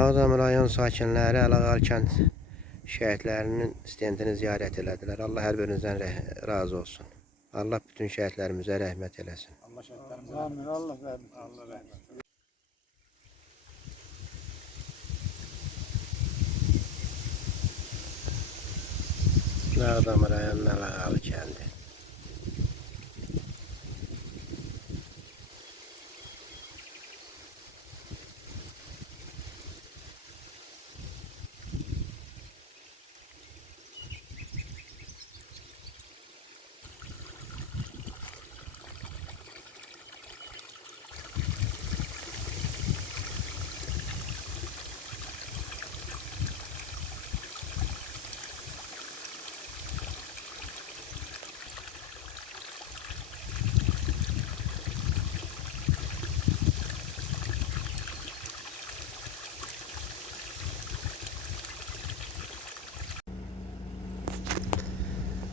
Ağdam rayon sakinləri Əlağal kənd şəhidlərinin stendini ziyarət elədilər. Allah hər birinizdən razı olsun. Allah bütün şəhidlərimizə rəhmət eləsin. Allah şəhidlərimizə rəhmət. Allah rəhmət. Allah rəhmət. Ağdam rayonunun Əlağal kəndi.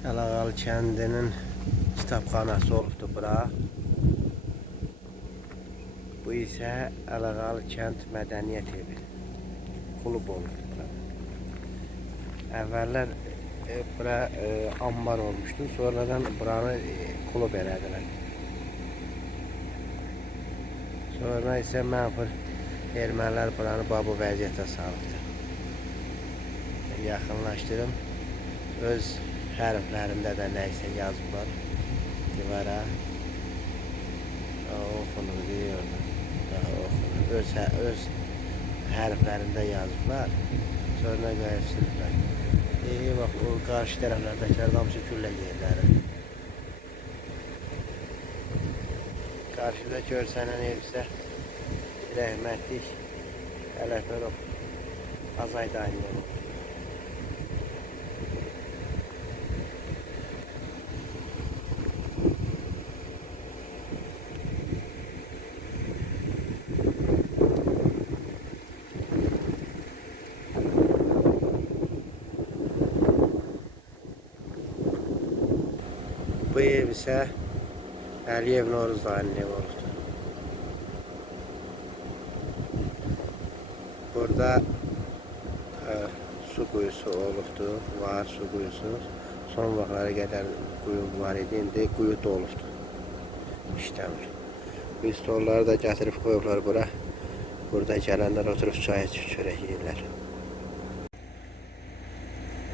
Əlağal kəndinin kitabxanası olubdur bura. Bu isə Əlağal kənd mədəniyyət evi. Klub olubdur bura. Əvvəllər bura ambar olmuşdu. Sonradan buranı klub elədilər. Sonra isə mənfur ermənilər buranı bu vəziyyətə saldı. Yaxınlaşdırım. Öz hərflərində də nəysə yazıblar divara. Oxunur deyirdi. Öz hərflərində yazıblar. Sonra qayıtsınlar. Bax, o qarşı tərəflərdəkilər hamısı güllə yerləri. Qarşıda görsənən ev isə rəhmətlik Ələfərov Azay dayının. Bu ev isə Əliyev Noruz dayının evi olubdur. Burada su quyusu olubdur, var su quyusu. Son vaxtlara qədər quyu var idi, indi quyu dolubdur. İşləmir. Bu stolları da gətirib qoyublar bura. Burada gələnlər oturub çay içib çörək yeyirlər.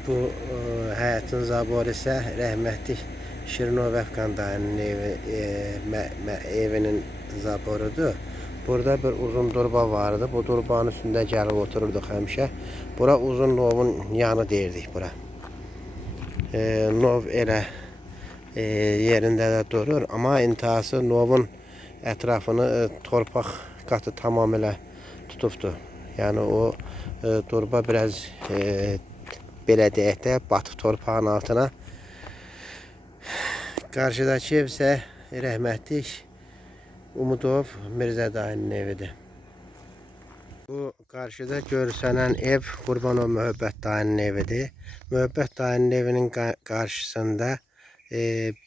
Bu həyətin zaboru isə rəhmətlik Şirinov Əfqan dayının evinin zaborudur. Burada bir uzun durba vardı. Bu durbanın üstündə gəlib otururduq həmişə. Bura uzun novun yanı deyirdik bura. Nov elə yerində də durur. Amma intihası novun ətrafını torpaq qatı tamamilə tutubdur. Yəni o durba biraz belə deyək də batıb torpağın altına. Qarşıdakı ev isə rəhmətlik Umudov Mirzə dayının evidir. Bu qarşıda görsənən ev Qurbanov Möhəbbət dayının evidir. Möhəbbət dayının evinin qarşısında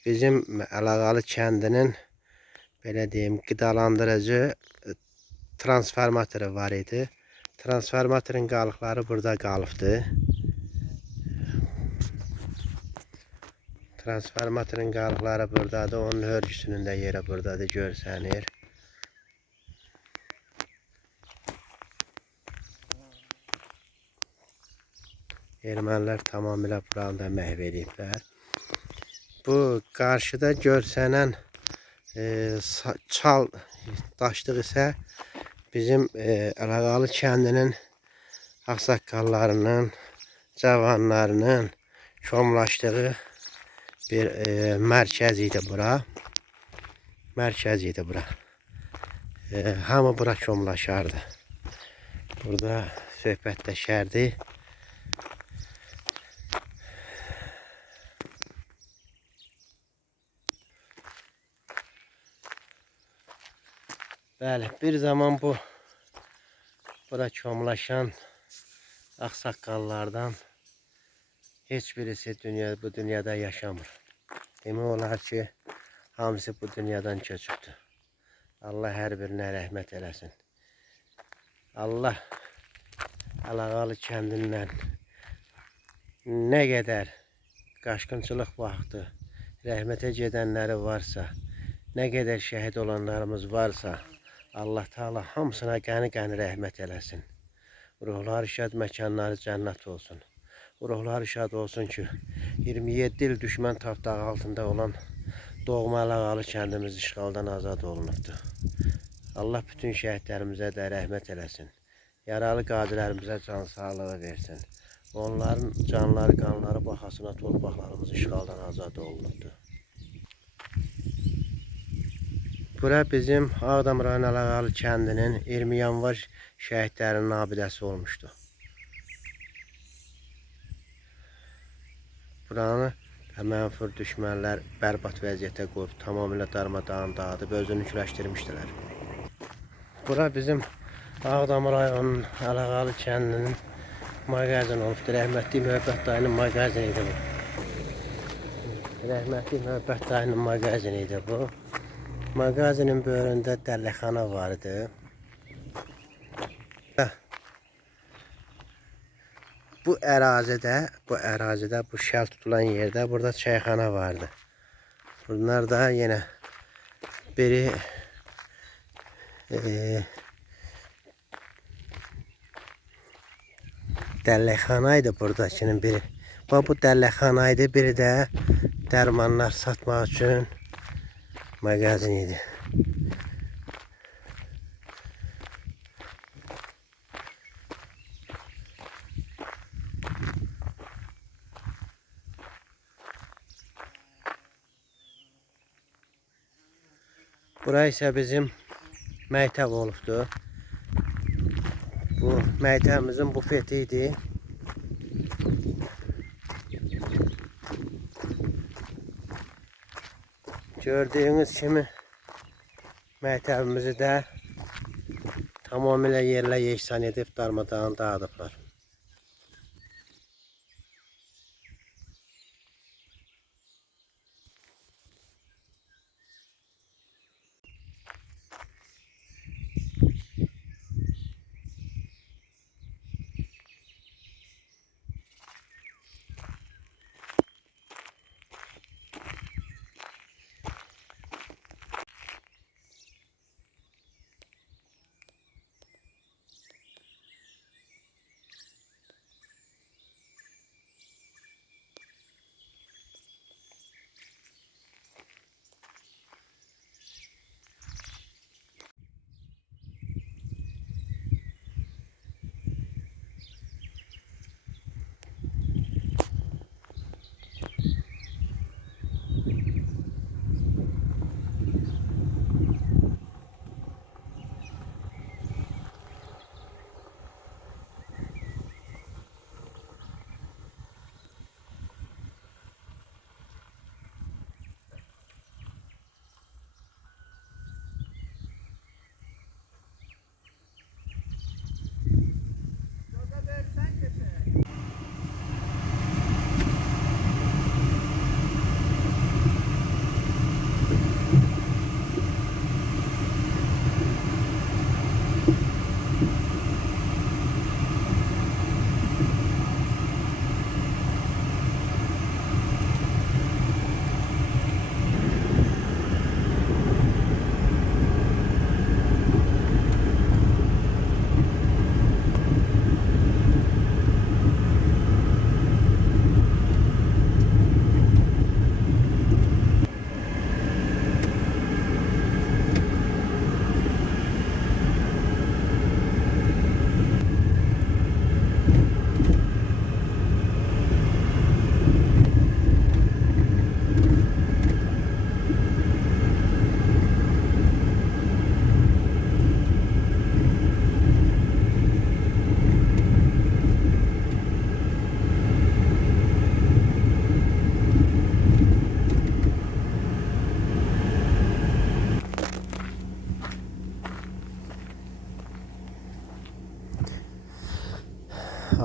bizim Əlağalı kəndinin belə deyim qidalandırıcı transformatoru var idi. Transformatorun qalıqları burada qalıbdı. Transformatorun qalıqları buradadır. Onun hörgüsünün də yeri buradadır, görsənir. Ermənilər tamamilə buranı da məhv ediblər. Bu qarşıda görsənən çal daşlıq isə bizim Əlağalı kəndinin ağsaqqallarının, cavanlarının çomlaşdığı bir mərkəz idi bura. Mərkəz idi bura. Hamı bura çomlaşardı. Burada söhbətləşərdi. Bəli, bir zaman bura çomlaşan ağsaqqallardan heç birisi bu dünyada yaşamır. Demək olar ki, hamısı bu dünyadan köçübdür. Allah hər birinə rəhmət eləsin. Allah Əlağalı kəndindən nə qədər qaçqınçılıq vaxtı rəhmətə gedənləri varsa, nə qədər şəhid olanlarımız varsa, Allah Teala hamısına qəni-qəni rəhmət eləsin. Ruhları şad, məkanları cənnət olsun. Ruhları şad olsun ki, 27 il düşmən tapdağı altında olan doğma Əlağalı kəndimiz işğaldan azad olunubdur. Allah bütün şəhidlərimizə də rəhmət eləsin. Yaralı qazilərimizə can sağlığı versin. Onların canları, qanları baxasına torpaqlarımız işğaldan azad olunubdur. Bura bizim Ağdam rayon Əlağalı kəndinin 20 yanvar şəhidlərinin abidəsi olmuşdu. Buranı mənfur düşmənlər bərbad vəziyyətə qoyub, tamamilə darmadağın dağıdıb, özünükləşdirmişdilər. Bura bizim Ağdam rayonunun Əlağalı kəndinin mağazin olubdur. Rəhmətli Möhbət dayının mağazinidir bu. Rəhmətli Möhbət dayının mağazinidir bu. Mağazinin böyründə dəlləxana vardı. Bu ərazidə, bu şəl tutulan yerdə burada çayxana vardı. Bunlar da yenə biri dəlləxanaydı buradakının biri. Bu dəlləxanaydı, biri də dərmanlar satmaq üçün mağazin idi. Bura isə bizim məktəb olubdur. Bu məktəbimizin bufeti idi. Gördüyünüz kimi məktəbimizi də tamamilə yerlə yeksan edib darmadağın dağıdıblar.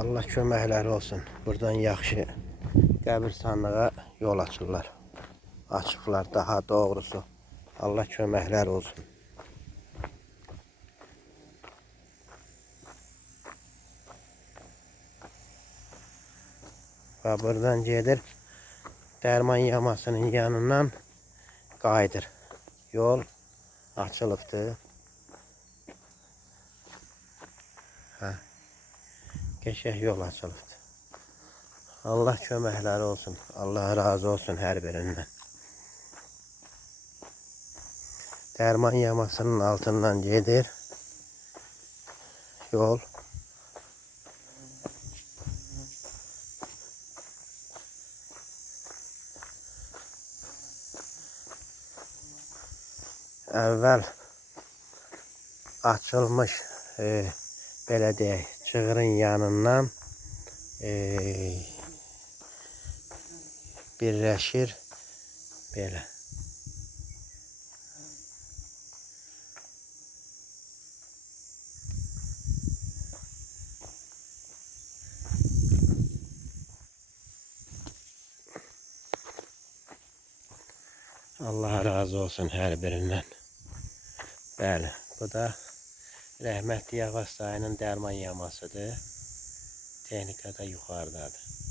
Allah köməkləri olsun. Buradan yaxşı qəbirstanlığa yol açırlar. Açıqlar daha doğrusu. Allah köməkləri olsun. Və buradan gedir. Dərman yamasının yanından qayıdır. Yol açılıbdır. Qəşəng yol açılıbdır. Allah köməkləri olsun. Allah razı olsun hər birindən. Dərman yamasının altından gedir. Yol. Əvvəl açılmış belə deyək, çığırın yanından birləşir belə. Allah razı olsun hər birindən. Bəli, bu da rəhmətli Yavaş dayının dərman yamasıdır. Texnika da yuxarıdadır.